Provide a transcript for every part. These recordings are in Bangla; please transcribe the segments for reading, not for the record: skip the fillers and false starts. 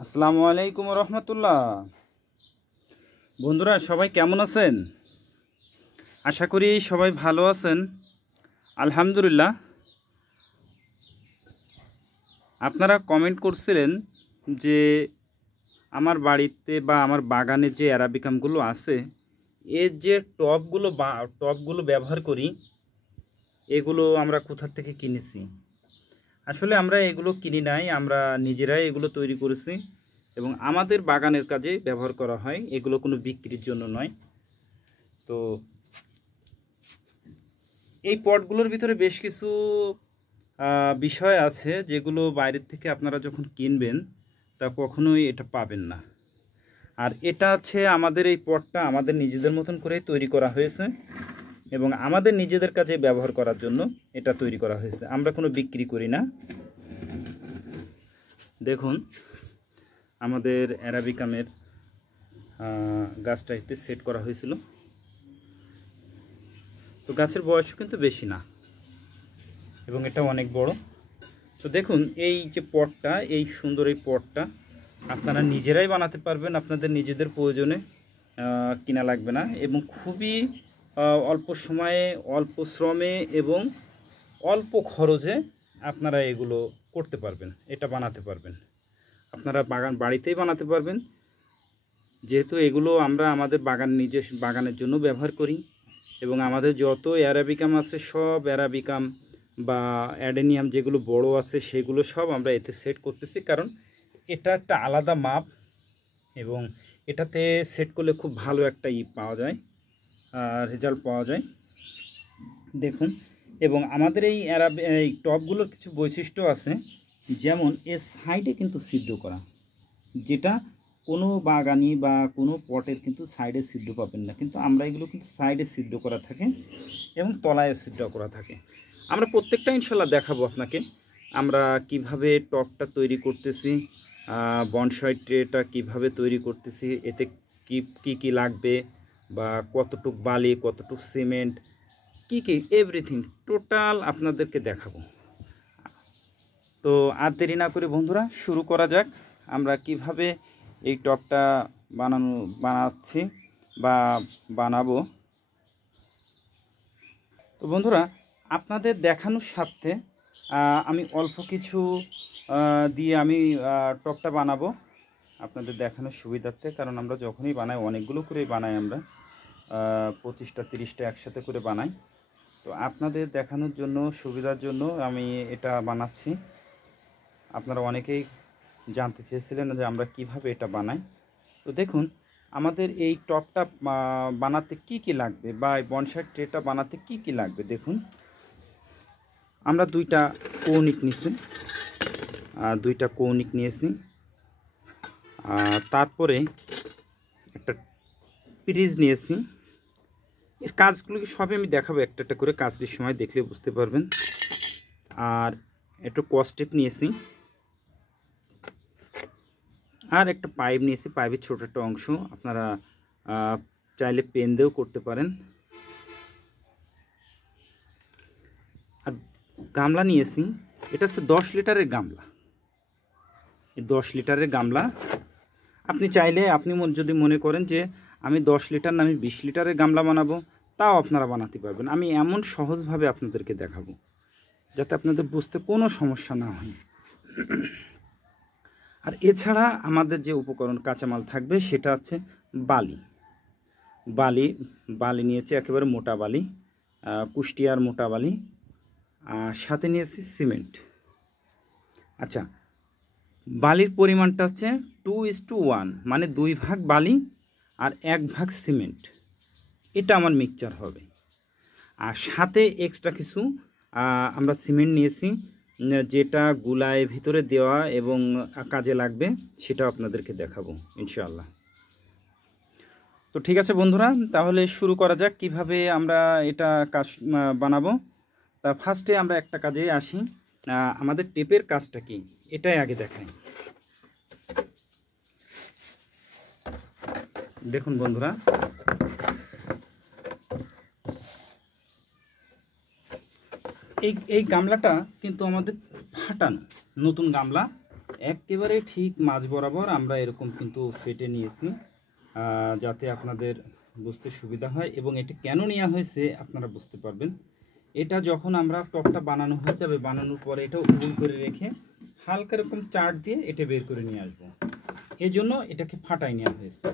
আসসালামু আলাইকুম রহমতুল্লাহ। বন্ধুরা সবাই কেমন আছেন? আশা করি সবাই ভালো আছেন। আলহামদুলিল্লাহ। আপনারা কমেন্ট করছিলেন যে আমার বাড়িতে বা আমার বাগানে যে অ্যারাবিকামগুলো আছে এর যে টবগুলো ব্যবহার করি, এগুলো আমরা কোথা থেকে কিনেছি। আসলে আমরা এগুলো কিনি নাই, আমরা নিজেরাই এগুলো তৈরি করেছি এবং আমাদের বাগানের কাজে ব্যবহার করা হয়। এগুলো কোনো বিক্রির জন্য নয়। তো এই পটগুলোর ভিতরে বেশ কিছু বিষয় আছে যেগুলো বাইরের থেকে আপনারা যখন কিনবেন তা কখনোই এটা পাবেন না। আর এটা হচ্ছে আমাদের এই পটটা আমাদের নিজেদের মতন করেই তৈরি করা হয়েছে এবং আমাদের নিজেদের কাজে ব্যবহার করার জন্য এটা তৈরি করা হয়েছে। আমরা কোনো বিক্রি করি না। দেখুন আমাদের অ্যারাবিকামের গাছটা এতে সেট করা হয়েছিল। তো গাছের বয়সও কিন্তু বেশি না এবং এটা অনেক বড়। তো দেখুন এই যে পটটা, এই সুন্দর এই পটটা আপনারা নিজেরাই বানাতে পারবেন, আপনাদের নিজেদের প্রয়োজনে কিনা লাগবে না এবং খুবই অল্প সময়ে, অল্প শ্রমে এবং অল্প খরচে আপনারা এগুলো করতে পারবেন, এটা বানাতে পারবেন। আপনারা বাড়িতেই বানাতে পারবেন, যেহেতু এগুলো আমরা আমাদের বাগানের জন্য ব্যবহার করি এবং আমাদের যত অ্যারাবিকাম আছে সব অ্যারাবিকাম বা অ্যাডেনিয়াম যেগুলো বড় আছে সেগুলো সব আমরা এতে সেট করতেছি, কারণ এটা একটা আলাদা মাপ এবং এটাতে সেট করলে খুব ভালো একটা পাওয়া যায়, রেজাল্ট পাওয়া যায়। দেখুন, এবং আমাদের এই টবগুলোর কিছু বৈশিষ্ট্য আছে, যেমন এর সাইডে কিন্তু ছিদ্র করা, যেটা কোনো বাগানি বা কোনো পটের কিন্তু সাইডে ছিদ্র পাবেন না, কিন্তু আমরা এগুলো কিন্তু সাইডে ছিদ্র করা থাকে এবং তলায় ছিদ্র করা থাকে। আমরা প্রত্যেকটা ইনশাল্লাহ দেখাবো আপনাকে আমরা কিভাবে টবটা তৈরি করতেছি, বনসাই ট্রেটা কিভাবে তৈরি করতেছি, এতে কি কি লাগবে বা কতটুক বালি, কতটুক সিমেন্ট, কি এভরিথিং টোটাল আপনাদেরকে দেখাবো। তো আর দেরি না করে বন্ধুরা শুরু করা যাক, আমরা কিভাবে এই টবটা বানাচ্ছি বা বানাবো। তো বন্ধুরা আপনাদের দেখানোর স্বার্থে আমি অল্প কিছু দিয়ে আমি টবটা বানাবো আপনাদের দেখানোর সুবিধার্থে, কারণ আমরা যখনই বানাই অনেকগুলো করেই বানাই, আমরা 25টা 30টা একসাথে করে বানাই। তো আপনাদের দেখানোর জন্য, সুবিধার জন্য আমি এটা বানাচ্ছি। আপনারা অনেকেই জানতে চেয়েছিলেন যে আমরা কিভাবে এটা বানাই। তো দেখুন আমাদের এই টবটা বানাতে কি কি লাগবে বা এই বনসাই ট্রেটা বানাতে কি কি লাগবে। দেখুন আমরা দুইটা কৌনিক নিয়েছি, তারপরে একটা পিরিজ নিয়েছি। এর কাজগুলো সবই আমি দেখাবো একটা একটা করে, কাজের সময় দেখলে বুঝতে পারবেন। আর একটু কস্টেপ নিয়েছি, আর একটা পাইপ নিয়েছি, পাইপের ছোট একটা অংশ আপনারা চাইলে পেন দিয়েও করতে পারেন। আর গামলা নিয়েছি, এটা হচ্ছে 10 লিটারের গামলা। এই 10 লিটারের গামলা আপনি চাইলে, আপনি যদি মনে করেন যে আমি 10 লিটার না আমি 20 লিটারের গামলা বানাবো, তাও আপনারা বানাতে পারবেন। আমি এমন সহজভাবে আপনাদেরকে দেখাবো যাতে আপনাদের বুঝতে কোনো সমস্যা না হয়। আর এছাড়া আমাদের যে উপকরণ কাঁচামাল থাকবে সেটা হচ্ছে বালি নিয়েছি, একেবারে মোটা বালি, কুষ্টিয়ার মোটা বালি, আর সাথে নিয়েছি সিমেন্ট। আচ্ছা, বালির পরিমাণটা হচ্ছে 2:1, মানে 2 ভাগ বালি আর 1 ভাগ সিমেন্ট, এটা আমার মিক্সচার হবে। আর সাথে এক্সট্রা কিছু আমরা সিমেন্ট নিয়েছি, যেটা গুলায় ভিতরে দেওয়া এবং কাজে লাগবে, সেটা আপনাদেরকে দেখাবো ইনশাআল্লাহ। তো ঠিক আছে বন্ধুরা, তাহলে শুরু করা যাক কিভাবে আমরা এটা কাজ বানাবো। তা ফার্স্টে আমরা একটা কাজে আসি, আমাদের টেপের কাজটা কি এটাই আগে দেখাই। দেখুন বন্ধুরা, এই গামলাটা কিন্তু আমাদের ফাটানো, নতুন গামলা, একেবারে ঠিক মাঝ বরাবর আমরা এরকম কিন্তু ফেটে নিয়েছি, যাতে আপনাদের বুঝতে সুবিধা হয়। এবং এটা কেন নেওয়া হয়েছে আপনারা বুঝতে পারবেন। এটা যখন আমরা টপটা বানানো হয়ে যাবে, বানানোর পরে এটা উবুল করে রেখে হালকা এরকম চাট দিয়ে এটা বের করে নিয়ে আসবো, এই জন্য এটাকে ফাটাই নেওয়া হয়েছে।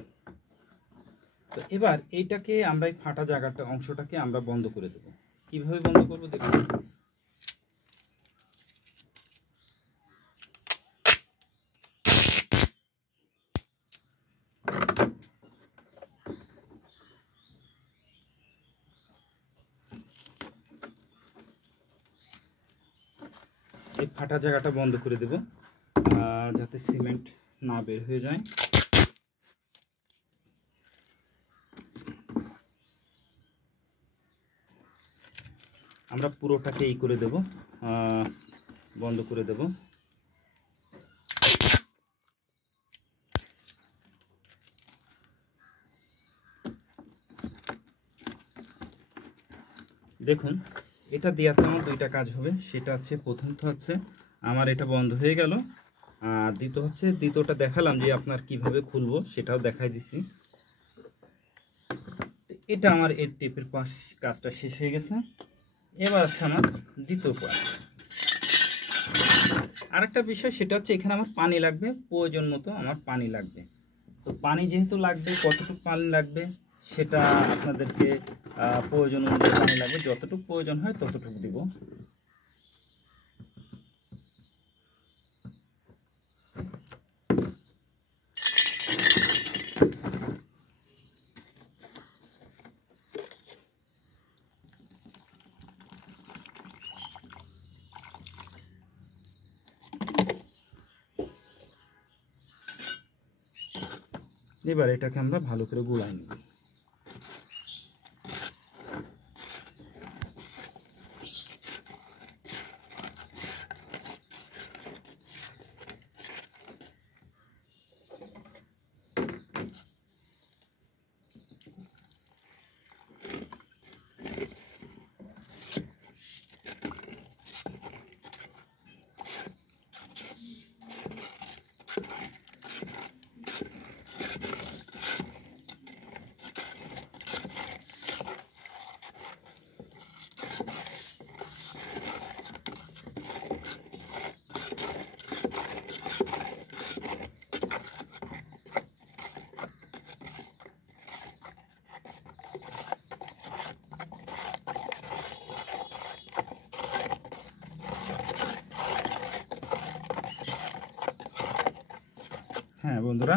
তো এবার এইটাকে আমরা এই ফাটা জায়গাটা অংশটাকে আমরা বন্ধ করে দেব। কিভাবে বন্ধ করবো দেখুন। এই ফাটা জায়গাটা বন্ধ করে দেব, যাতে সিমেন্ট না বের হয়ে যায়। আমরা পুরোটাকে এই করে দেব, বন্ধ করে দেব। দেখুন, এটা দেওয়াতে আমার দুইটা কাজ হবে। সেটা হচ্ছে, প্রথমটা হচ্ছে আমার এটা বন্ধ হয়ে গেল, আর দ্বিতীয়টা দেখালাম যে আপনার কিভাবে খুলবো সেটাও দেখাই দিছি। এটা আমার এই টেপের কাজটা শেষ হয়ে গেছে। এবার আছে আমার দ্বিতীয় পাশ। আরেকটা বিষয়, সেটা হচ্ছে এখানে আমার পানি লাগবে, প্রয়োজন মতো আমার পানি লাগবে। তো পানি যেহেতু লাগবে, কতটুকু পানি লাগবে সেটা আপনাদেরকে প্রয়োজন অনুযায়ী পানি লাগবে, যতটুকু প্রয়োজন হয় ততটুকু দিব। এবার এটাকে আমরা ভালো করে গুলাই নেব। হ্যাঁ বন্ধুরা,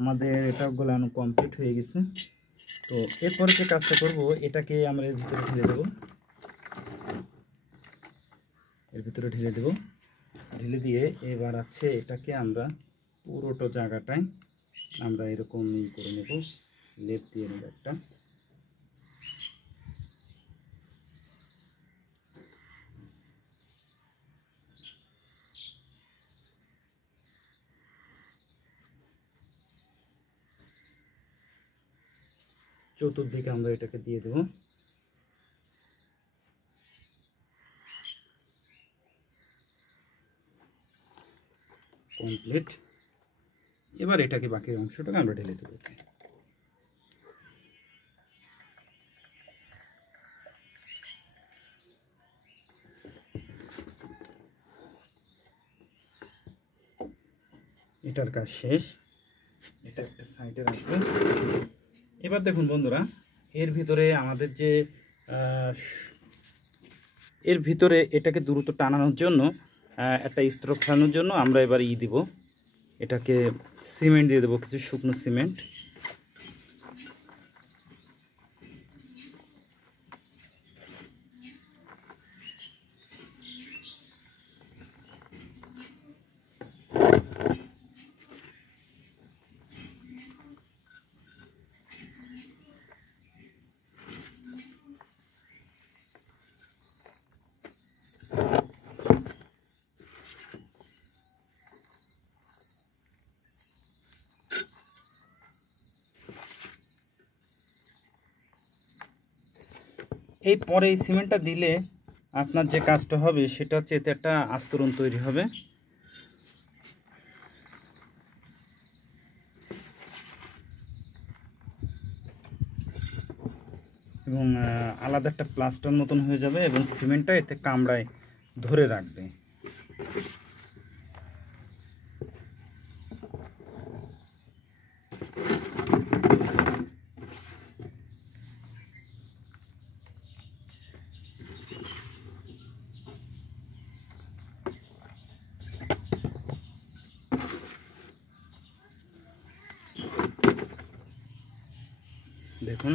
আমাদের এটা গোলানো কমপ্লিট হয়ে গেছে। তো এরপরে যে কাজটা করব, এটাকে আমরা এর ভিতরে ঢেলে দেব। ঢেলে দিয়ে এবার আছে এটাকে আমরা পুরোটা জায়গাটায় আমরা এরকম করে নেব, লেপ দিয়ে নেব একটা। চতুর্দিকে আমরা এটাকে দিয়ে দেব। কমপ্লিট। এবার এটাকে বাকি অংশটাকে আমরা ঢেলে দেব। এটার কাজ শেষ, এটা একটা সাইডে রাখবো। এবার দেখুন বন্ধুরা, এর ভিতরে আমাদের যে এর ভিতরে এটাকে দ্রুত টানানোর জন্য, একটা স্ট্রোক খাওয়ানোর জন্য আমরা এবার দিব, এটাকে সিমেন্ট দিয়ে দেবো, কিছু শুকনো সিমেন্ট। এই পরে এই সিমেন্টটা দিলে আপনার যে কাজটা হবে সেটা হচ্ছে, এতে একটা আস্তরণ তৈরি হবে। এবং আলাদা একটা প্লাস্টার মতন হয়ে যাবে এবং সিমেন্টটা এতে কামড়ায় ধরে রাখবে। দেখুন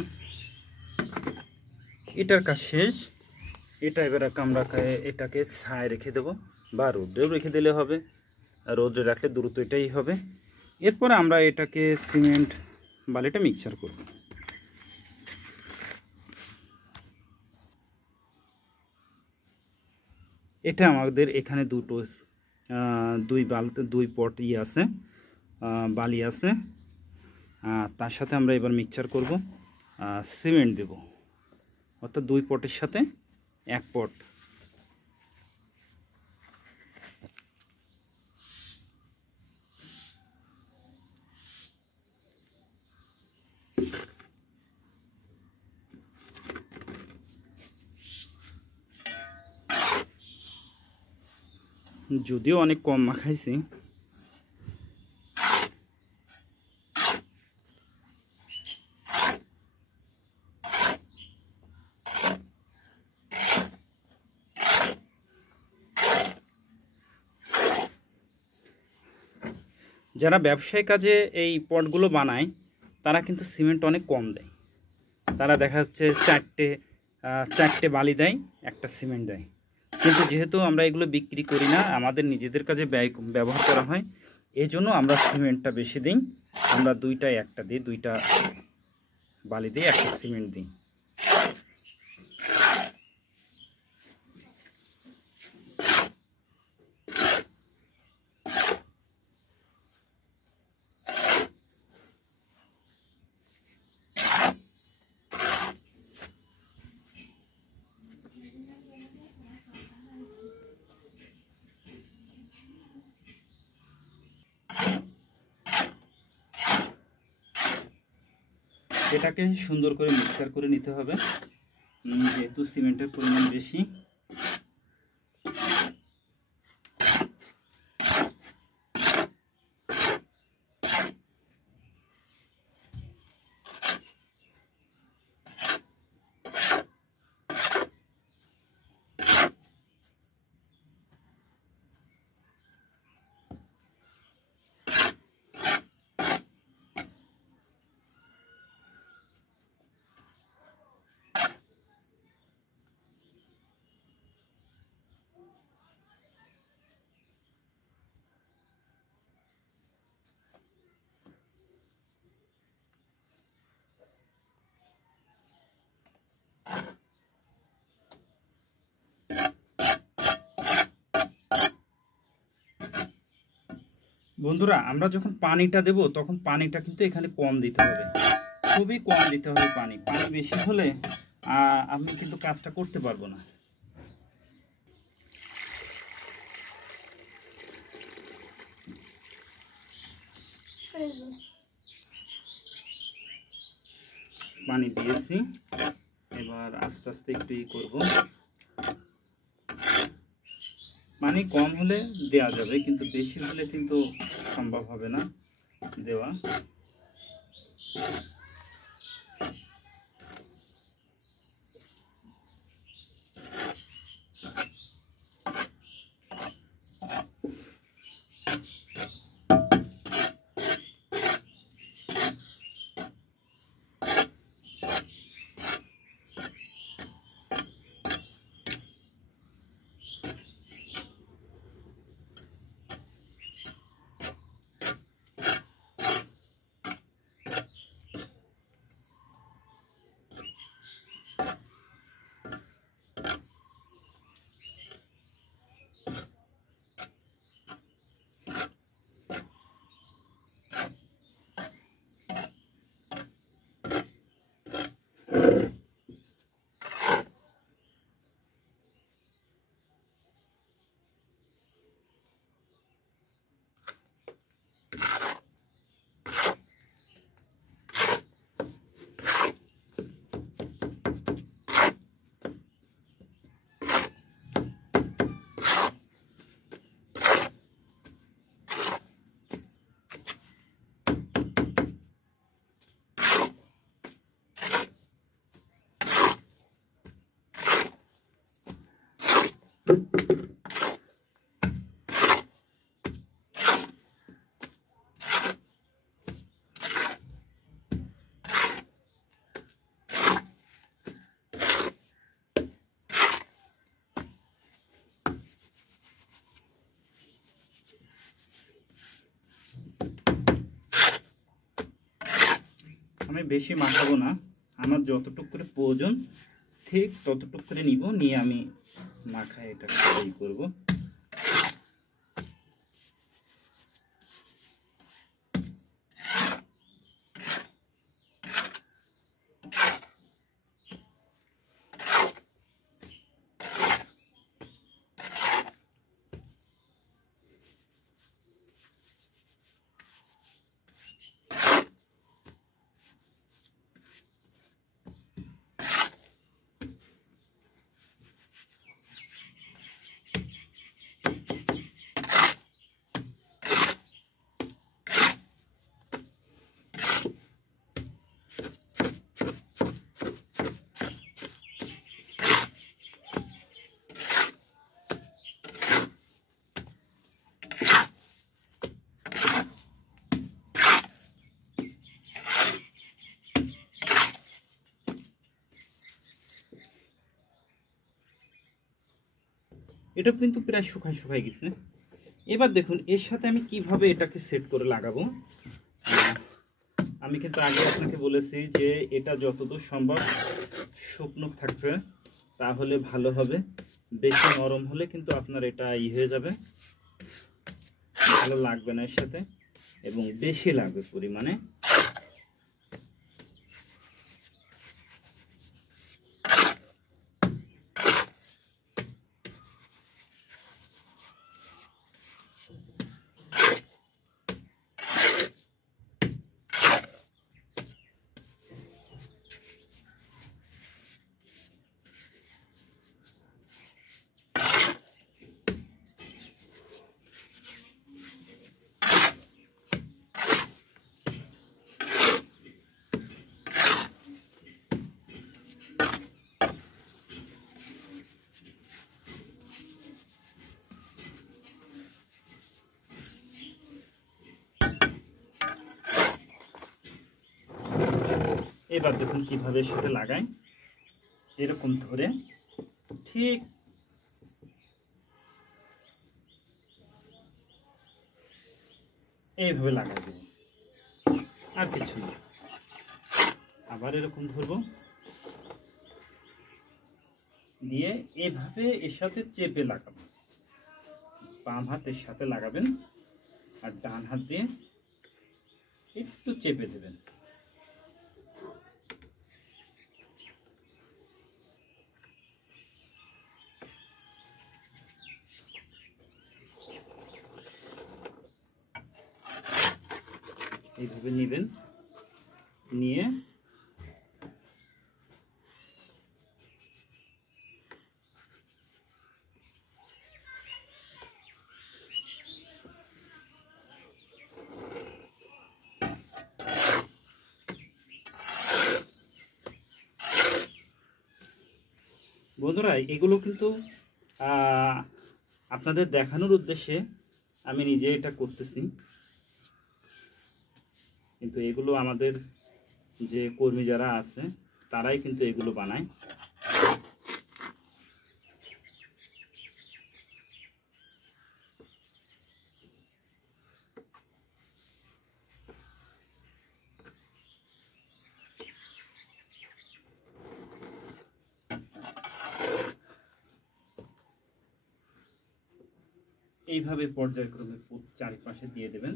এটার কাজ শেষ। এটা এবার আমরা এটাকে ছায় রেখে দেব বা রোদ্রেও রেখে দিলে হবে, রোদ্রে রাখলে দ্রুত এটাই হবে। এরপর আমরা এটাকে সিমেন্ট বালিটা মিক্সচার করব। এটা আমাদের এখানে দুই পট আছে, বালি আছে। তার সাথে আমরা এবার মিক্সচার করব, সিমেন্ট দেব, অর্থাৎ 2 পটের সাথে 1 পট। যদিও অনেক কম মাখাইছি, যারা ব্যবসায়িক কাজে এই পটগুলো বানায় তারা কিন্তু সিমেন্ট অনেক কম দেয়। তারা দেখা যাচ্ছে চারটে বালি দেয়, একটা সিমেন্ট দেয়। কিন্তু যেহেতু আমরা এগুলো বিক্রি করি না, আমাদের নিজেদের কাজে ব্যবহার করা হয়, এই জন্য আমরা সিমেন্টটা বেশি দিই। আমরা একটা দিই, 2টা বালি দিই, 1টা সিমেন্ট দিই। এটাকে সুন্দর করে মিক্সচার করে নিতে হবে, যেহেতু সিমেন্টের পরিমাণ বেশি। বন্ধুরা, আমরা যখন পানিটা দেব তখন পানিটা কিন্তু এখানে কম দিতে হবে, খুবই কম দিতে হবে। পানি বেশি হলে আমি কিন্তু কাজটা করতে পারবো না। পানি দিয়েছি, এবার আস্তে আস্তে একটু করব। পানি কম হলে দেওয়া যাবে, কিন্তু বেশি হলে কিন্তু সম্ভব হবে না দেওয়া। আমি বেশি মাখাবো না, আমার যতটুকু করে প্রয়োজন ঠিক ততটুকু করে নিব, নিয়ে আমি মাখায় এটা ফ্রাই করব। এটা কিন্তু প্রায় শুকাই গেছে। এবার দেখুন এর সাথে আমি কিভাবে এটাকে সেট করে লাগাবো। আমি কিন্তু আগে আপনাকে বলেছি যে এটা যতদূর সম্ভব শুকনো থাকবে তাহলে ভালো হবে, বেশি নরম হলে কিন্তু আপনার এটা হয়ে যাবে, ভালো লাগবে না এর সাথে, এবং বেশি লাগবে পরিমাণে। এবার দেখুন কিভাবে সাথে লাগাই, এরকম ধরে ঠিক এইভাবে লাগাই দেব, আর কিছু না। আবার এরকম ধরবো, দিয়ে এভাবে এর সাথে চেপে লাগাবো। বাম হাতের সাথে লাগাবেন আর ডান হাত দিয়ে একটু চেপে দেবেন। এইভাবে নেবেন, নিয়ে বন্ধুরা এগুলো কিন্তু আপনাদের দেখানোর উদ্দেশ্যে আমি নিজে এটা করতেছি, কিন্তু এগুলো আমাদের যে কর্মী যারা আছে তারাই কিন্তু এগুলো বানায়। এইভাবে পর্যায়ক্রমে চারিপাশে দিয়ে দেবেন।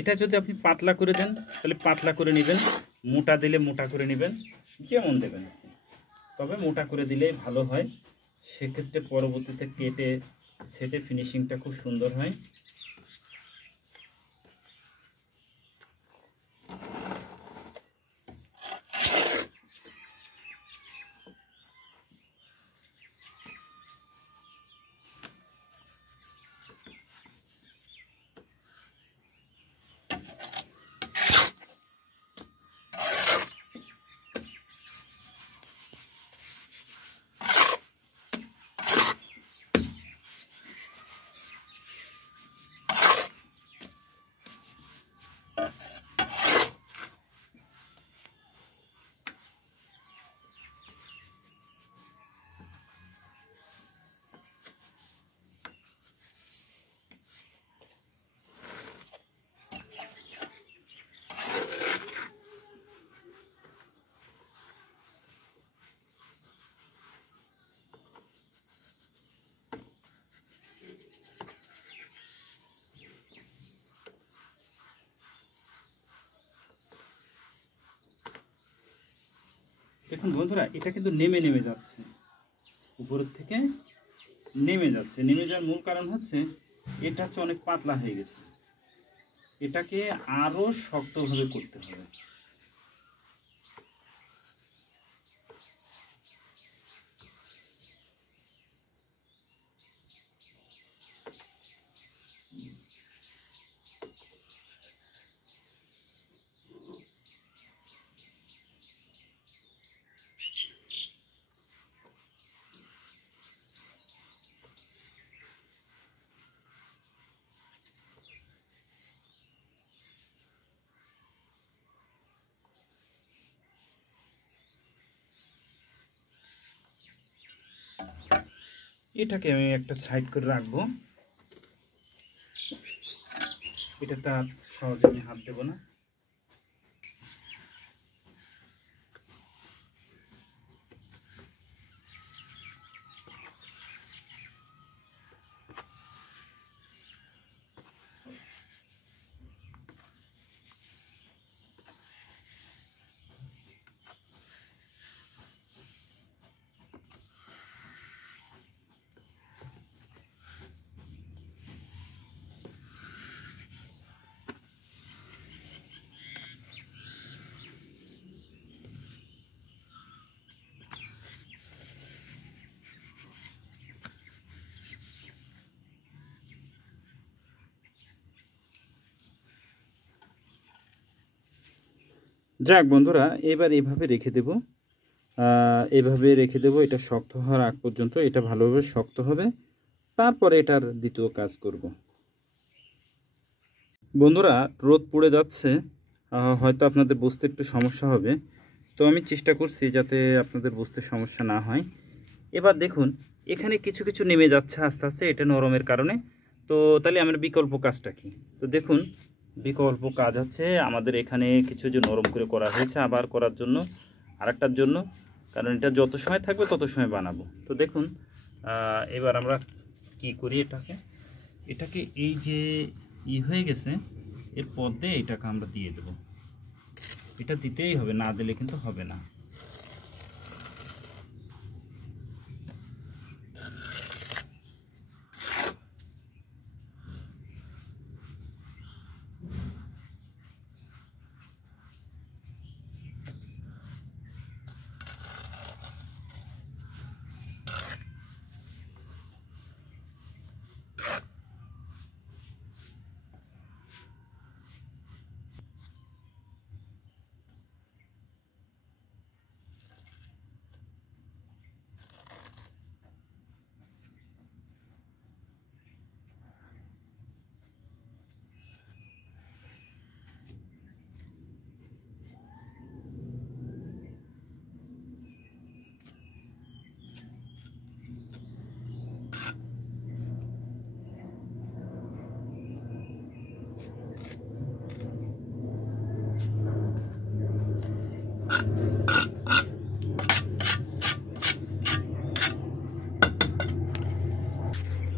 এটা যদি আপনি পাতলা করে দেন তাহলে পাতলা করে নেবেন, মোটা দিলে মোটা করে নেবেন, যেমন দেবেন আপনি, তবে মোটা করে দিলেই ভালো হয়। সেক্ষেত্রে পরবর্তীতে কেটে সেটে ফিনিশিংটা খুব সুন্দর হয়। দেখুন বন্ধুরা, এটা কিন্তু নেমে নেমে যাচ্ছে, উপরের থেকে নেমে যাচ্ছে। নেমে যাওয়ার মূল কারণ হচ্ছে এটা হচ্ছে অনেক পাতলা হয়ে গেছে, এটাকে আরও শক্তভাবে করতে হবে। এটাকে আমি একটা সাইড করে রাখবো, এটা তার সহজে আমি হাত দেবো না। যাক বন্ধুরা, এবার এইভাবে রেখে দেব, এভাবে রেখে দেব। এটা শক্ত হওয়ার আগ পর্যন্ত এটা ভালোভাবে শক্ত হবে, তারপরে এটার দ্বিতীয় কাজ করব। বন্ধুরা, রোদ পড়ে যাচ্ছে, হয়তো আপনাদের বুঝতে একটু সমস্যা হবে, তো আমি চেষ্টা করছি যাতে আপনাদের বুঝতে সমস্যা না হয়। এবার দেখুন এখানে কিছু কিছু নেমে যাচ্ছে আস্তে আস্তে, এটা নরমের কারণে। তো তাহলে আমার বিকল্প কাজটা কি? তো দেখুন, বিকল্প কাজ হচ্ছে আমাদের এখানে কিছু যে নরম করে করা হয়েছে আবার করার জন্য, আরেকটার জন্য, কারণ এটা যত সময় থাকবে তত সময় বানাবো। তো দেখুন এবার আমরা কি করি, এটাকে এই যে হয়ে গেছে, এর পদ্মে এটাকে আমরা দিয়ে দেব। এটা দিতেই হবে, না দিলে কিন্তু হবে না।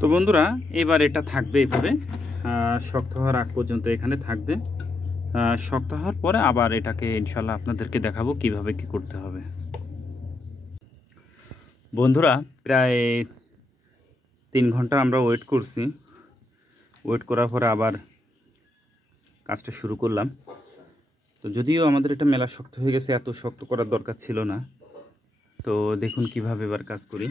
তো বন্ধুরা, এবার এটা থাকবে এইভাবে শক্ত হওয়ার আগ পর্যন্ত এখানে থাকবে। শক্ত হওয়ার পরে আবার এটাকে ইনশাল্লাহ আপনাদেরকে দেখাবো কিভাবে কি করতে হবে। বন্ধুরা, প্রায় 3 ঘন্টা আমরা ওয়েট করছি, ওয়েট করার পরে আবার কাজটা শুরু করলাম। তো যদিও আমাদের এটা মেলা শক্ত হয়ে গেছে, এত শক্ত করার দরকার ছিল না। তো দেখুন কিভাবে এবার কাজ করি।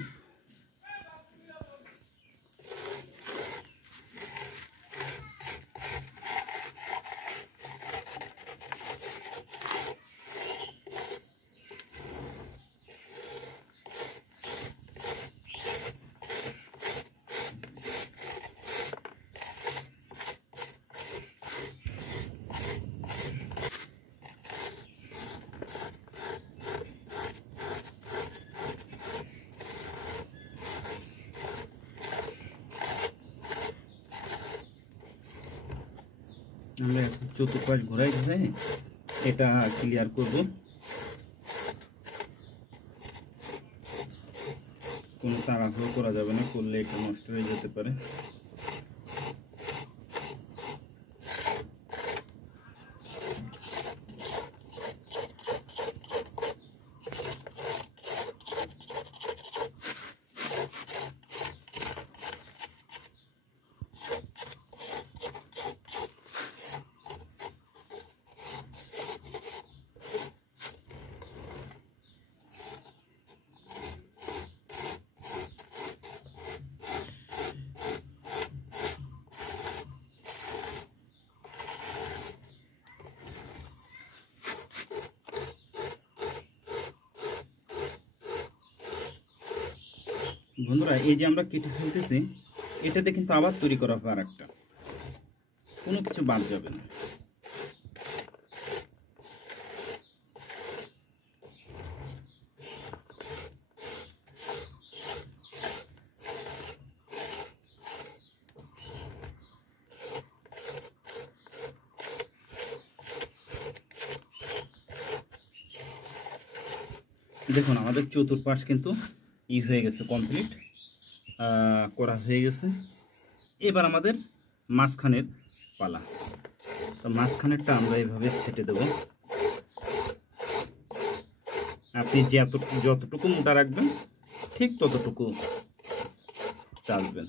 আমরা চতুর্পাশ ঘোরাই ঘুরে এটা ক্লিয়ার করব। কোনো তাড়াহুড়ো করা যাবে না, করলে এটা নষ্ট হয়ে যেতে পারে। বন্ধুরা এই যে আমরা কেটে ফেলতেছি, এটাতে কিন্তু আবার তৈরি করা হবে আরেকটা, কোনো কিছু বাদ যাবে না। দেখুন আমাদের চতুর্পাশ কিন্তু হয়ে গেছে, কমপ্লিট করা হয়ে গেছে। এবার আমাদের মাঝখানের পালা। তো মাঝখানেরটা আমরা এইভাবে ছেটে দেব। আপনি যতটুকু মোটা রাখবেন ঠিক ততটুকু চালবেন।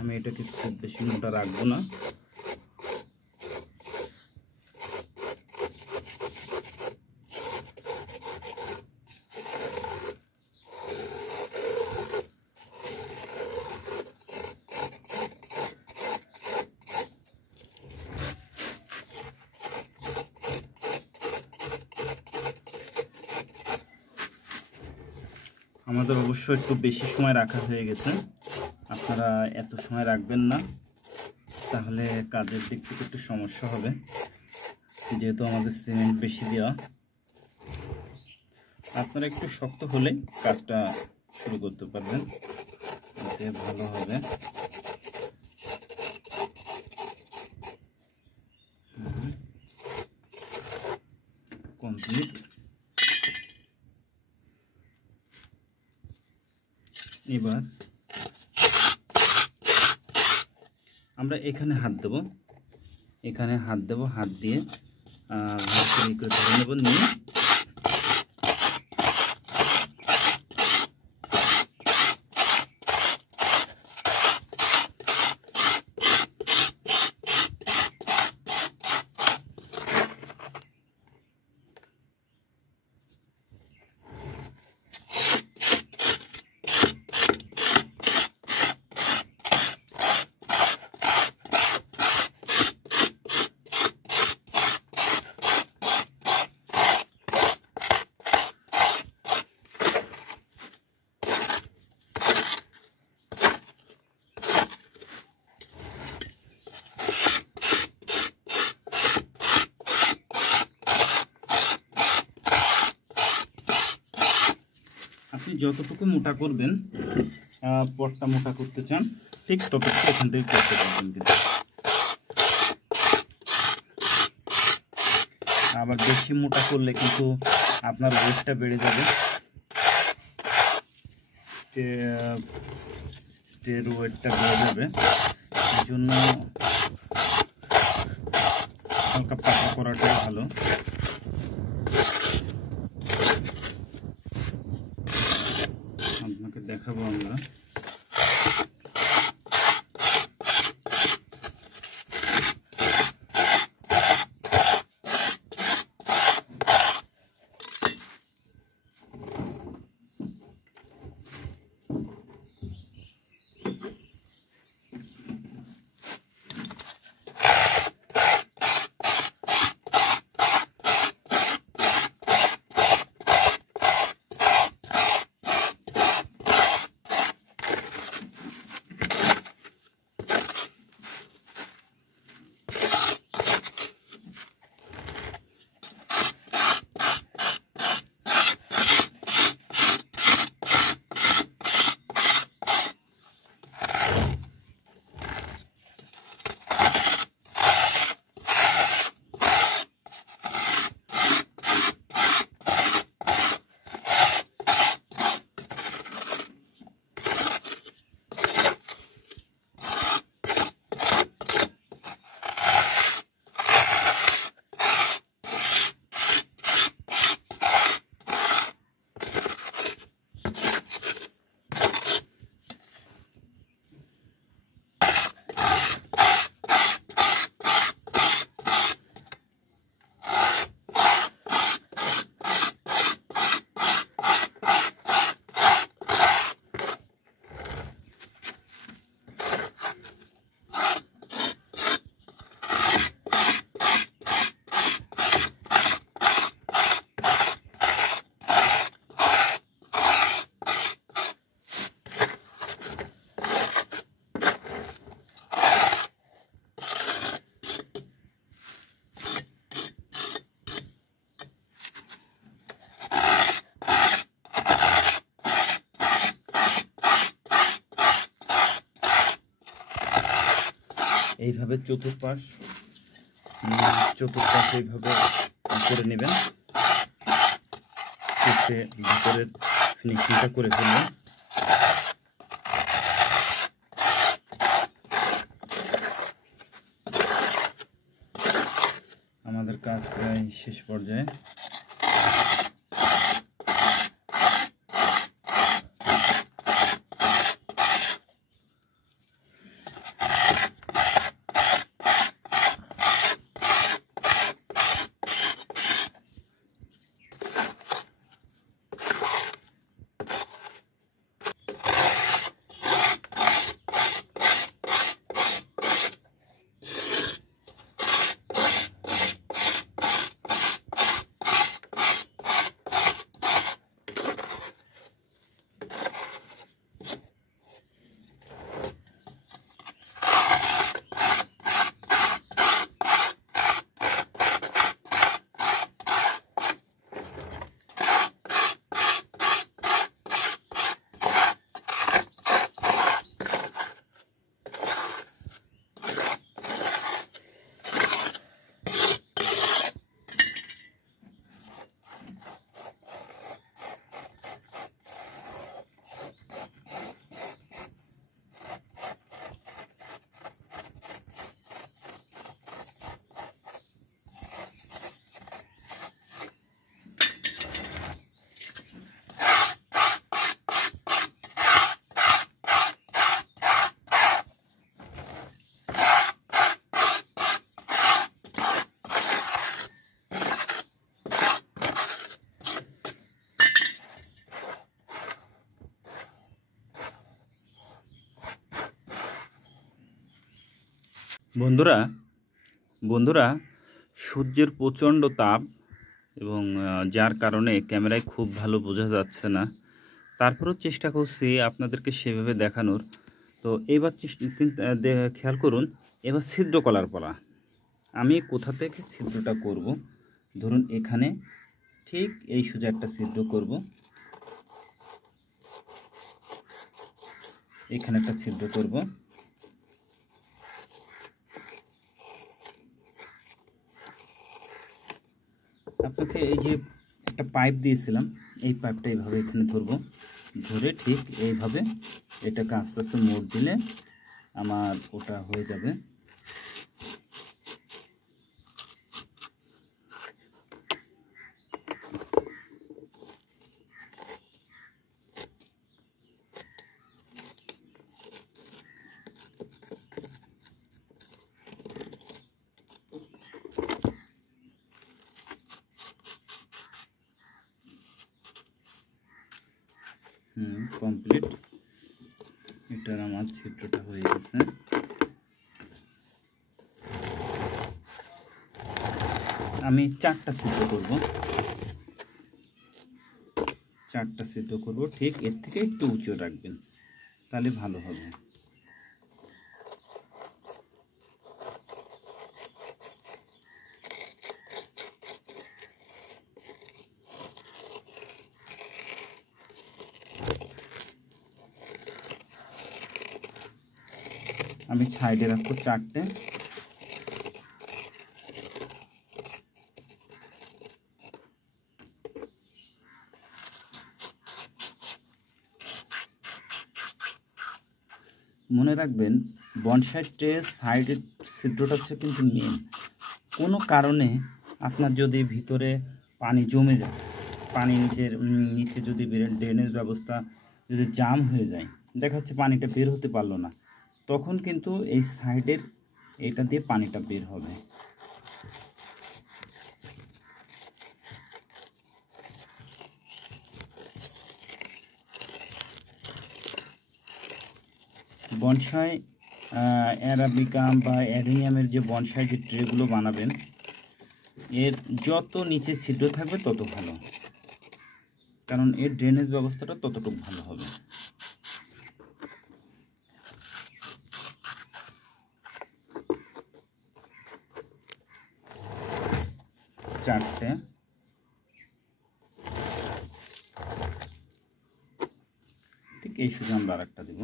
আমি এটাকে খুব বেশি মোটা রাখবো না। আমাদের অবশ্য একটু বেশি সময় রাখা হয়ে গেছে, আপনারা এত সময় রাখবেন না, তাহলে কাজের দিক থেকে একটু সমস্যা হবে, যেহেতু আমাদের সিমেন্ট বেশি দেওয়া। আপনারা একটু শক্ত হলে কাজটা শুরু করতে পারবেন, এতে ভালো হবে। কমপ্লিট। এবার আমরা এখানে হাত দেব, হাত দিয়ে করে ধরে নেব, নিয়ে আপনি যতটুকু মোটা করবেন, পটটা মোটা করতে চান ঠিক ততটুকু এখান থেকে করতে পারবেন। কিন্তু আবার বেশি মোটা করলে কিন্তু আপনার ওয়েটটা বেড়ে যাবে, ওয়েটটা বেড়ে যাবে। এই জন্য হালকা পাতলা করাটাই ভালো। আপনাকে দেখাবো আমরা। এইভাবে চতুর্পাশ এইভাবে করে নেবেন, ভিতরের ফিনিশিংটা করে ফেলবেন। আমাদের কাজ প্রায় শেষ পর্যায়ে। বন্ধুরা সূর্যের প্রচণ্ড তাপ এবং যার কারণে ক্যামেরায় খুব ভালো বোঝা যাচ্ছে না, তারপরেও চেষ্টা করছি আপনাদেরকে সেভাবে দেখানোর। তো এবার খেয়াল করুন, এবার ছিদ্র করার পালা। আমি কোথা থেকে ছিদ্রটা করব, ধরুন এখানে ঠিক এই সোজা একটা ছিদ্র করব, এখানে একটা ছিদ্র করব, আপনাকে এই যে একটা পাইপ দিয়েছিলাম, এই পাইপটা এইভাবে এখানে ধরবো, ধরে ঠিক এইভাবে এটাকে আস্তে আস্তে মোড় দিলে আমার ওটা হয়ে যাবে। কমপ্লিট, এটার আমার ছিদ্রটা হয়ে গেছে। আমি চারটা ছিদ্র করব, ঠিক এর থেকে একটু উঁচু রাখবেন, তাহলে ভালো হবে। আমি সাইডে রাখবো চারটে। মনে রাখবেন, বনসাই ট্রের সাইডের ছিদ্রটা হচ্ছে কিন্তু মেন। কোনো কারণে আপনার যদি ভিতরে পানি জমে যায়, পানি নিচে যদি ড্রেনেজ ব্যবস্থা যদি জাম হয়ে যায়, দেখা যাচ্ছে পানিটা বের হতে পারলো না, তখন কিন্তু এই সাইডের এটা দিয়ে পানিটা বের হবে। বনসাই অ্যারাবিকাম বা অ্যাডেনিয়ামের যে বনসাই যে ট্রেগুলো বানাবেন, এর যত নিচে ছিদ্র থাকবে তত ভালো, কারণ এর ড্রেনেজ ব্যবস্থাটা ততটুকু ভালো হবে। চারটে, ঠিক এই সুযোগ আমরা আরেকটা দেব।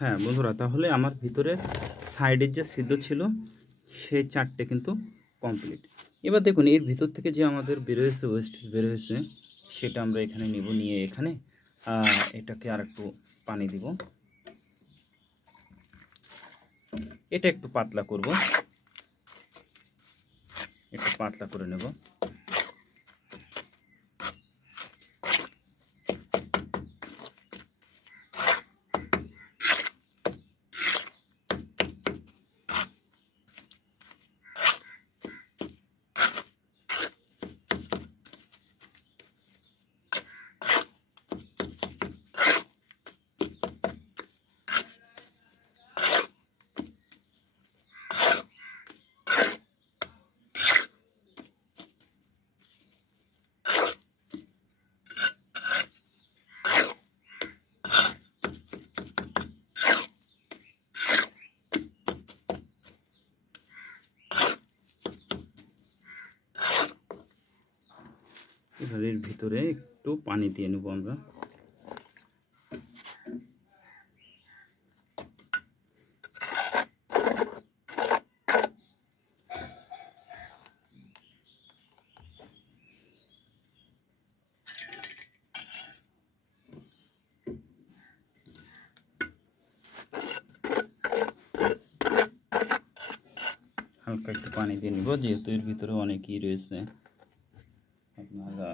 হ্যাঁ বন্ধুরা, তাহলে আমার ভিতরে সাইডের যে ছিদ্র ছিল সেই 4টে কিন্তু কমপ্লিট। এবার দেখুন এর ভিতর থেকে যে আমাদের বেরোয়েছে, ওয়েস্টেজ বেরোয়েছে, সেটা আমরা এখানে নিব, নিয়ে এখানে এটাকে আর একটু পানি দিব। এটা একটু পাতলা করব, একটু পাতলা করে নেব। এবার এর ভিতরে একটু পানি দিয়ে নেব আমরা। হালকা একটু পানি দিয়ে নিব, যেহেতু এর ভিতরে অনেকই রয়েছে। আপনারা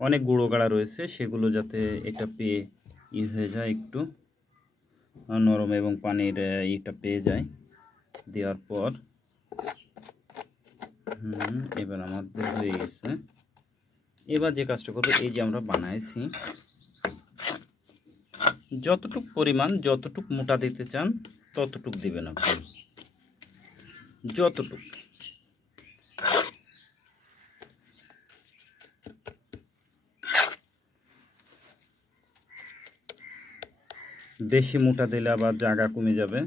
অনেক গুঁড়ো গাড়া রয়েছে, সেগুলো যাতে এটা পেয়ে হয়ে যায়, একটু নরম এবং পানির এটা পেয়ে যায়। দেওয়ার পর এবার আমাদের হয়ে গেছে। এবার যে কাজটা করবো, এই যে আমরা বানাইছি, যতটুক পরিমাণ, যতটুক মোটা দিতে চান ততটুক দিবেন আপনি, যতটুক। বেশি মোটা দিলে আবার জায়গা কমে যাবে।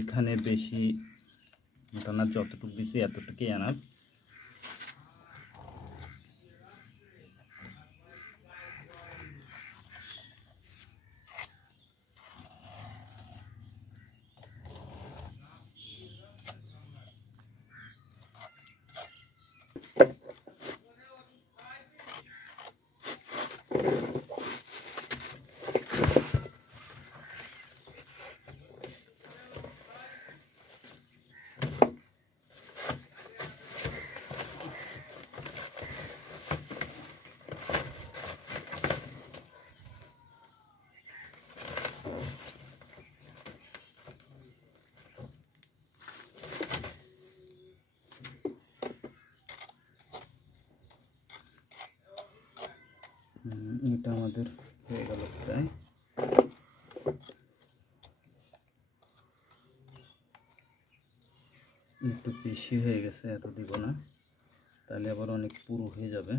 এখানে বেশি মোটা না, যতটুকু দিছি এতটুকুই আনার। এটা আমাদের হয়ে গেল প্রায়। একটু বেশি হয়ে গেছে, এত দিব না, তাহলে আবার অনেক পুরো হয়ে যাবে।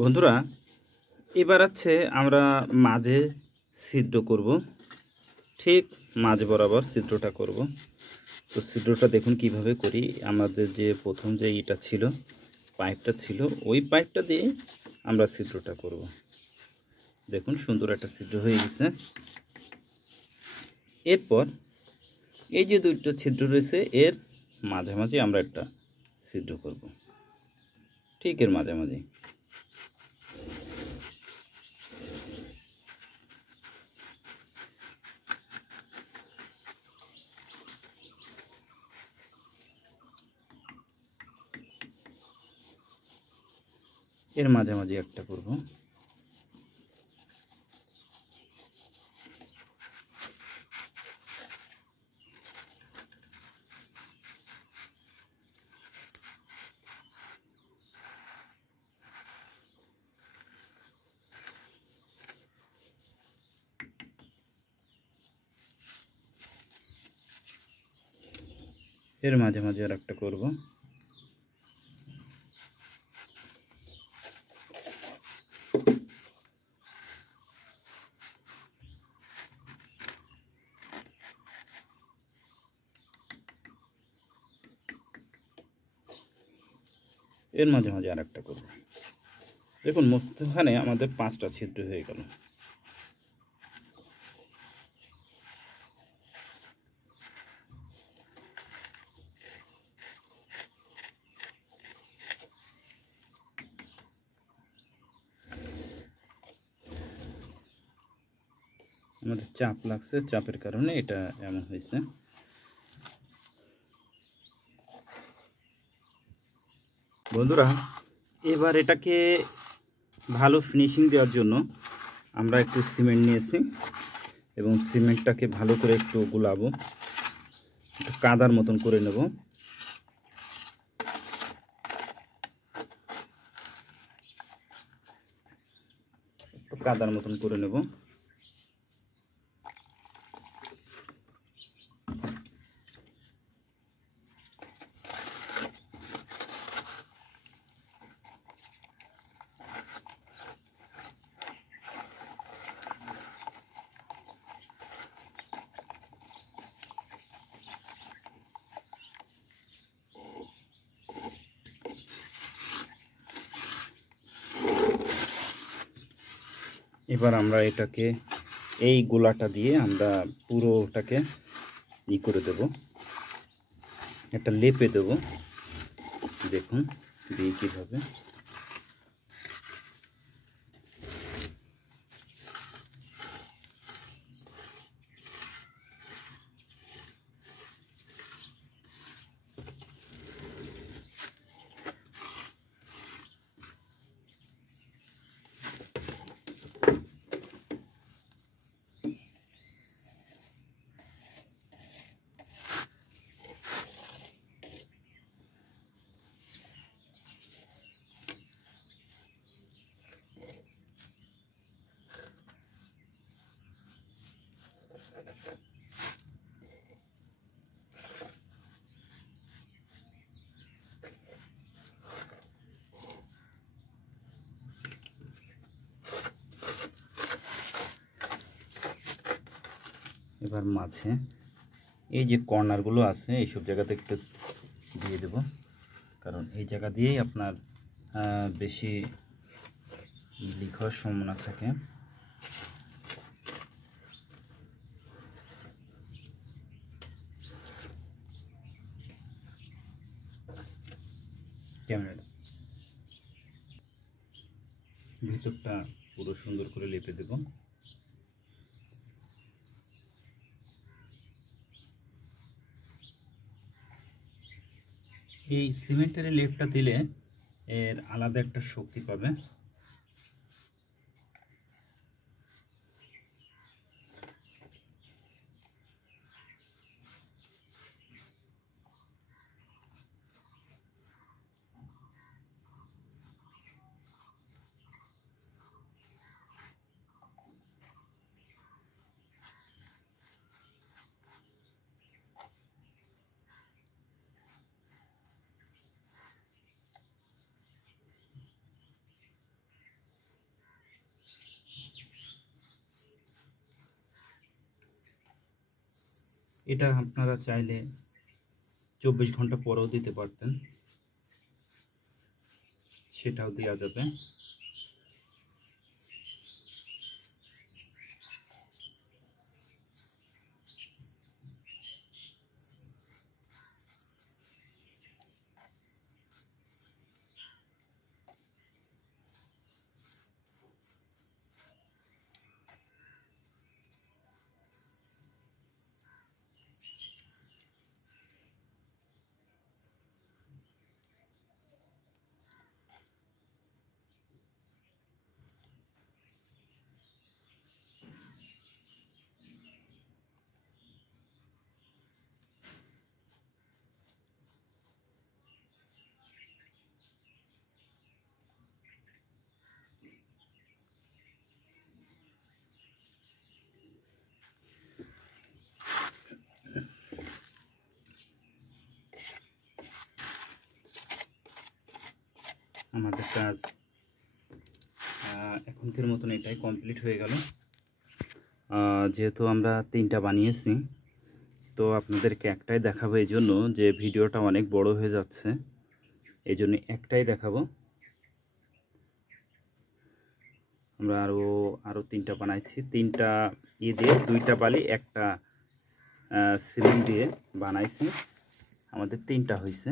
বন্ধুরা, এবার আছে আমরা মাঝে ছিদ্র করব, ঠিক মাঝ বরাবর ছিদ্রটা করব। তো ছিদ্রটা দেখুন কিভাবে করি। আমাদের যে প্রথম যে ইটা ছিল, পাইপটা ছিল, ওই পাইপটা দিয়ে আমরা ছিদ্রটা করব। দেখুন সুন্দর একটা ছিদ্র হয়ে গেছে। এরপর এই যে দুইটা ছিদ্র রয়েছে, এর মাঝামাঝি আমরা একটা ছিদ্র করব, ঠিক এর মাঝামাঝি। এর মাঝামাঝি একটা করব। এর মাঝামাঝি আর একটা করব। এর মাঝামাঝি আর একটা করব। দেখুন মধ্যখানে আমাদের 5টা ছিদ্র হয়ে গেল। আমাদের চাপ লাগছে, চাপের কারণে এটা এমন হয়েছে। বন্ধুরা, এবার এটাকে ভালো ফিনিশিং দেওয়ার জন্য আমরা একটু সিমেন্ট নিয়েছি এবং সিমেন্টটাকে ভালো করে একটু গুলাবো, একটু কাদার মতন করে নেব। একটু কাদার মতন করে নেব। এবার আমরা এটাকে এই গোলাটা দিয়ে আমরা পুরোটাকে করে দেব, একটা লেপে দেব। দেখুন দিয়ে কীভাবে। এবার মাঝে এই যে কর্নারগুলো আছে এইসব জায়গাতে একটু দিয়ে দেব, কারণ এই জায়গা দিয়েই আপনার বেশি লিক হওয়ার সম্ভাবনা থাকে। ক্যামেরা ভিতরটা পুরো সুন্দর করে লেপে দেব। এই সিমেন্টের লেপটা দিলে এর আলাদা একটা শক্তি পাবে। এটা আপনারা চাইলে 24 ঘন্টা পরেও দিতে পারতেন, সেটাও দেওয়া যাবে। আমাদের কাজ এখনকার মতন এটাই কমপ্লিট হয়ে গেল। যেহেতু আমরা 3টা বানিয়েছি, তো আপনাদেরকে একটাই দেখাবো, এই জন্য যে ভিডিওটা অনেক বড় হয়ে যাচ্ছে, এই জন্য একটাই দেখাবো। আমরা আরও 3টা বানাইছি, 3টা দিয়ে 2টা বালি 1টা সিমেন্ট দিয়ে বানাইছি। আমাদের 3টা হয়েছে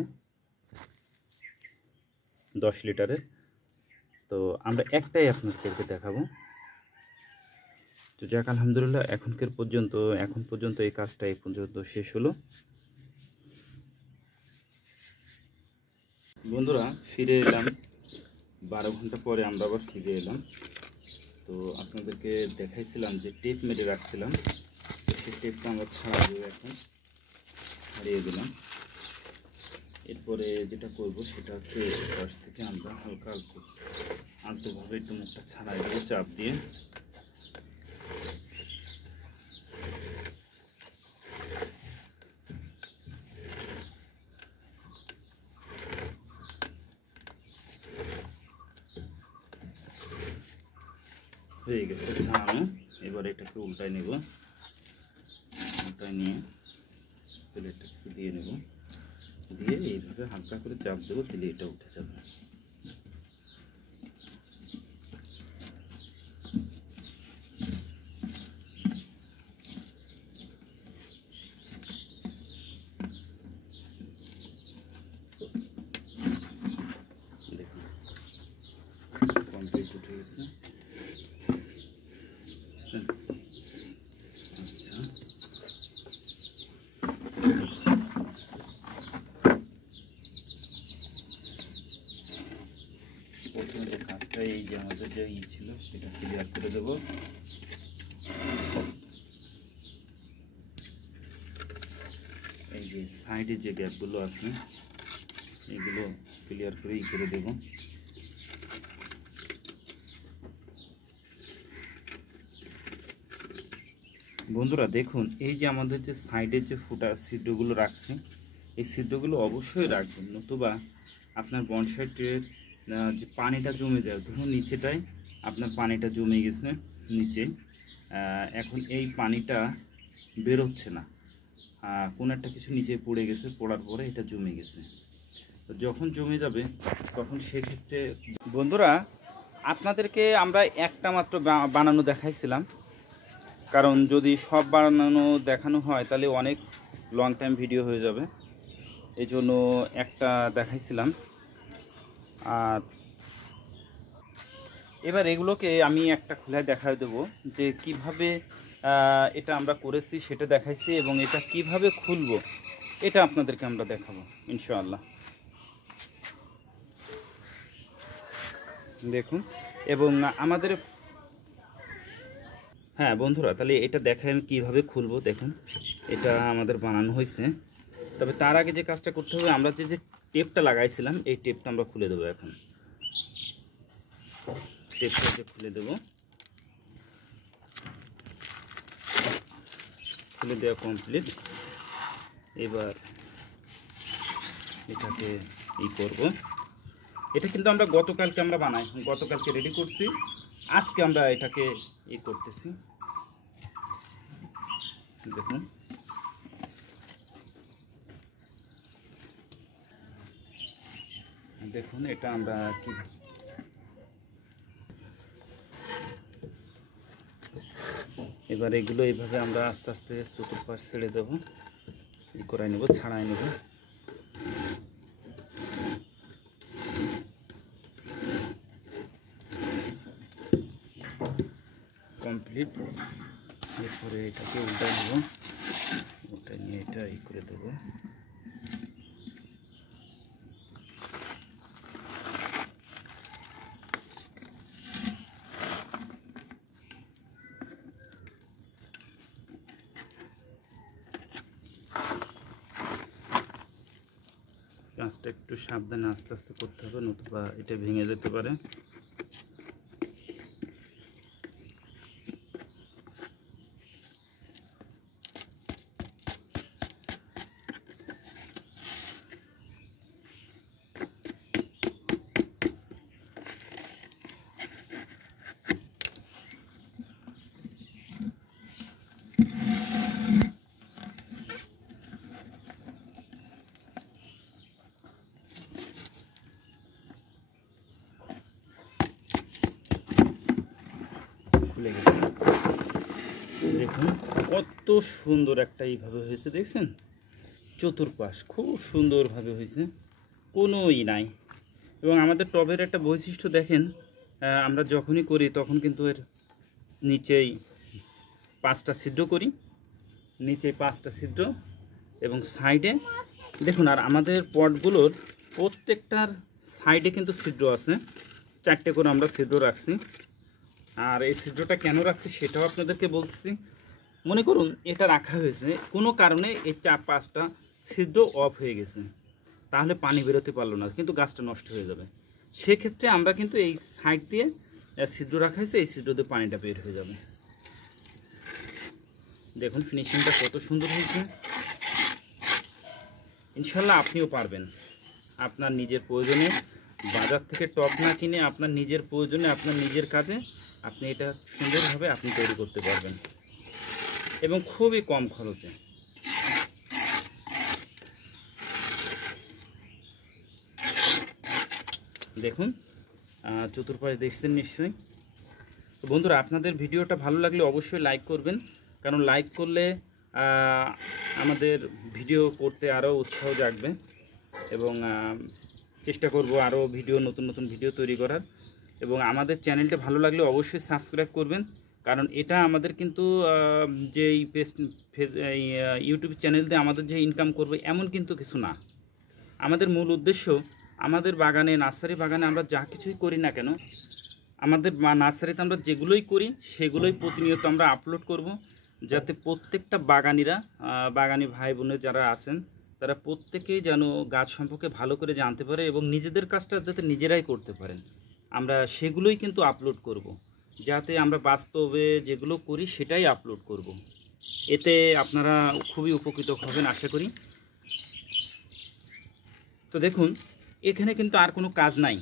10 লিটারের। তো আমরা একটাই আপনাদেরকে দেখাবো। তো যাক, আলহামদুলিল্লাহ এখন পর্যন্ত এই কাজটা এই পর্যন্ত শেষ হলো। বন্ধুরা, ফিরে এলাম 12 ঘন্টা পরে। আমরা আবার ফিরে এলাম। তো আপনাদেরকে দেখাইছিলাম যে টেপ মেরে রাখছিলাম, তো সেই টেপটা আমরা ছাড়িয়ে দিলাম। এরপরে যেটা করব সেটা হচ্ছে পাশ থেকে আমরা হালকা আলতোভাবে একটু মুখটা ছাড়াই দেবো চাপ দিয়ে। হয়ে গেছে ছাড়ানো। এবার এটাকে উল্টায় নেব, উল্টায় নিয়ে প্লেটটা কিছু দিয়ে নেব, দিয়ে এইভাবে হালকা করে চাপ দেবো, দিলে এটা উঠে যাবে। দেখুন কমপ্লিট উঠে গেছে। আচ্ছা, প্রথমে যে কাজটা, এই যে আমাদের যে ছিল সেটা ক্লিয়ার করে দেবো। এই যে সাইডে যে গ্যাপগুলো আছে এগুলো ক্লিয়ার করে করে দেব। বন্ধুরা দেখুন, এই যে আমাদের যে সাইডের যে ফুটা ছিদ্রগুলো রাখছি, এই ছিদ্রগুলো অবশ্যই রাখবেন, নতুবা আপনার বনসাইটের যে পানিটা জমে যায়। ধরুন নিচেটায় আপনার পানিটা জমে গেছে নিচে, এখন এই পানিটা বেরোচ্ছে না, কোনো একটা কিছু নিচে পড়ে গেছে, পড়ার পরে এটা জমে গেছে। তো যখন জমে যাবে তখন সেক্ষেত্রে বন্ধুরা আপনাদেরকে আমরা একটা মাত্র বানানো দেখাইছিলাম, কারণ যদি সব বানানো দেখানো হয় তাহলে অনেক লং টাইম ভিডিও হয়ে যাবে, এই জন্য একটা দেখাইছিলাম। আর এবার এগুলোকে আমি একটা খুলে দেখায় দেবো যে কিভাবে এটা আমরা করেছি সেটা দেখাইছি, এবং এটা কিভাবে খুলবো এটা আপনাদেরকে আমরা দেখাবো ইনশাআল্লাহ। দেখুন, এবং আমাদের হ্যাঁ বন্ধুরা, তাহলে এটা দেখাই আমি কীভাবে খুলবো। দেখুন, এটা আমাদের বানানো হয়েছে, তবে তার আগে যে কাজটা করতে হবে, আমরা যে টেপটা লাগাইছিলাম এই টেপটা আমরা খুলে দেবো। এখন টেপটা যে খুলে দেবো, খুলে দেওয়া কমপ্লিট। এবার এটাকে করব। এটা কিন্তু আমরা গতকালকে গতকালকে রেডি করছি, আজকে আমরা এটাকে করতেছি। দেখুন দেখুন এটা আমরা কি এবার এগুলো এইভাবে আমরা আস্তে আস্তে চতুর্পাশ ছেড়ে দেবো, ই করে নেব, ছাড়াই নেব। কমপ্লিট। এরপরে এটাকে উল্টাই নেব, উল্টাই নিয়ে এটা ই করে দেবো। কাজটা একটু সাবধানে আস্তে আস্তে করতে হবে, নতুবা এটা ভেঙে যেতে পারে। খুলে গেছে। দেখুন কত সুন্দর একটা এইভাবে হয়েছে, দেখছেন? চতুর্পাশ খুব সুন্দরভাবে হয়েছে, কোনো ই নাই। এবং আমাদের টবের একটা বৈশিষ্ট্য দেখেন, আমরা যখনই করি তখন কিন্তু এর নিচেই 5টা ছিদ্র করি, নিচে 5টা ছিদ্র এবং সাইডে দেখুন। আর আমাদের পটগুলোর প্রত্যেকটার সাইডে কিন্তু ছিদ্র আছে, 4টে করে আমরা ছিদ্র রাখছি। আর এই ছিদ্রটা কেন রাখছি সেটাও আপনাদেরকে বলতেছি। মনে করুন এটা রাখা হয়েছে কোনো কারণে, এই 4-5টা ছিদ্র অফ হয়ে গেছে, তাহলে পানি বেরোতে পারলো না, কিন্তু গাছটা নষ্ট হয়ে যাবে। সেক্ষেত্রে আমরা কিন্তু এই সাইড দিয়ে ছিদ্র রাখা হয়েছে, এই ছিদ্র দিয়ে পানিটা বের হয়ে যাবে। দেখুন ফিনিশিংটা কত সুন্দর হয়েছে। ইনশাল্লাহ আপনিও পারবেন। আপনার নিজের প্রয়োজনে বাজার থেকে টব না কিনে আপনার নিজের প্রয়োজনে, আপনার নিজের কাজে আপনি এটা সুন্দরভাবে আপনি তৈরি করতে পারবেন এবং খুবই কম খরচে। দেখুন চতুর্পাশ দেখছেন নিশ্চয়ই। তো বন্ধুরা, আপনাদের ভিডিওটা ভালো লাগলে অবশ্যই লাইক করবেন, কারণ লাইক করলে আমাদের ভিডিও করতে আরও উৎসাহ জাগবে এবং চেষ্টা করব আরও নতুন নতুন ভিডিও তৈরি করার। এবং আমাদের চ্যানেলটা ভালো লাগলে অবশ্যই সাবস্ক্রাইব করবেন, কারণ এটা আমাদের কিন্তু যে এই ইউটিউব চ্যানেল দিয়ে আমাদের যে ইনকাম করবে এমন কিন্তু কিছু না। আমাদের মূল উদ্দেশ্য, আমাদের বাগানে, নার্সারি বাগানে আমরা যা কিছুই করি না কেন, আমাদের নার্সারিতে আমরা যেগুলোই করি সেগুলোই প্রতিনিয়ত আমরা আপলোড করব, যাতে প্রত্যেকটা বাগানি ভাই বোনের যারা আছেন তারা প্রত্যেকেই যেন গাছ সম্পর্কে ভালো করে জানতে পারে এবং নিজেদের কাজটা যাতে নিজেরাই করতে পারেন। আমরা সেগুলোই কিন্তু আপলোড করব, যাতে আমরা বাস্তবে যেগুলো করি সেটাই আপলোড করব। এতে আপনারা খুবই উপকৃত হবেন আশা করি। তো দেখুন এখানে কিন্তু আর কোনো কাজ নাই,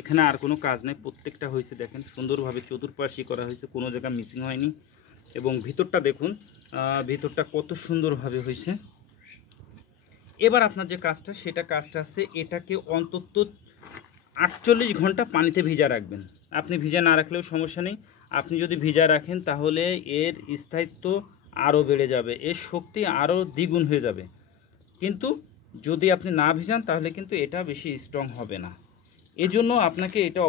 এখানে আর কোনো কাজ নাই, প্রত্যেকটা হয়েছে দেখেন সুন্দরভাবে চতুর্পাশই করা হয়েছে, কোনো জায়গা মিসিং হয়নি। এবং ভিতরটা দেখুন, ভিতরটা কত সুন্দরভাবে হয়েছে। এবার আপনার যে কাজটা, সেটা কাজটা আছে এটাকে অন্তত 48 ঘন্টা পানিতে ভিজা রাখবেন। আপনি ভিজা না রাখলেও সমস্যা নেই, আপনি যদি ভিজা রাখেন তাহলে এর স্থায়িত্ব আরও বেড়ে যাবে, এর শক্তি আরও দ্বিগুণ হয়ে যাবে। কিন্তু যদি আপনি না ভিজান তাহলে কিন্তু এটা বেশি স্ট্রং হবে না। এজন্য আপনাকে এটা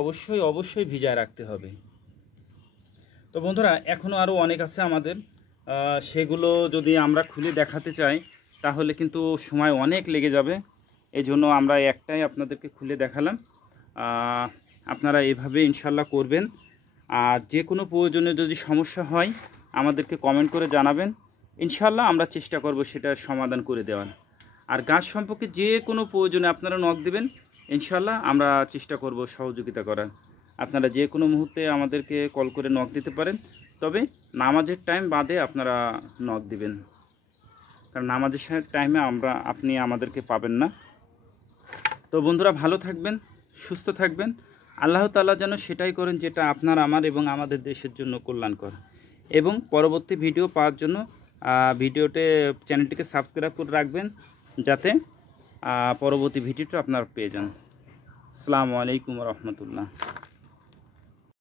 অবশ্যই ভিজায় রাখতে হবে। তো বন্ধুরা, এখনও আরও অনেক আছে আমাদের, সেগুলো যদি আমরা খুলে দেখাতে চাই তাহলে কিন্তু সময় অনেক লেগে যাবে। এই জন্য আমরা একটাই আপনাদেরকে খুলে দেখালাম। আপনারা এভাবে ইনশাল্লাহ করবেন। আর যে কোনো প্রয়োজনে যদি সমস্যা হয় আমাদেরকে কমেন্ট করে জানাবেন, ইনশাল্লাহ আমরা চেষ্টা করব সেটার সমাধান করে দেওয়ার। আর গাছ সম্পর্কে যে কোনো প্রয়োজনে আপনারা নক দেবেন, ইনশাল্লাহ আমরা চেষ্টা করব সহযোগিতা করার। আপনারা যে কোনো মুহূর্তে আমাদেরকে কল করে নক দিতে পারেন, তবে নামাজের টাইম বাদে আপনারা নক দিবেন, কারণ নামাজের টাইমে আপনি আমাদেরকে পাবেন না। তো বন্ধুরা, ভালো থাকবেন, সুস্থ থাকবেন। আল্লাহ তাআলা যেন সেটাই করেন যেটা আপনার, আমার এবং আমাদের দেশের জন্য কল্যাণকর। এবং পরবর্তী ভিডিও পাওয়ার জন্য চ্যানেলটিকে সাবস্ক্রাইব করে রাখবেন, যাতে পরবর্তী ভিডিওটা আপনারা পেয়ে যান। আসসালামু আলাইকুম রহমতুল্লাহ।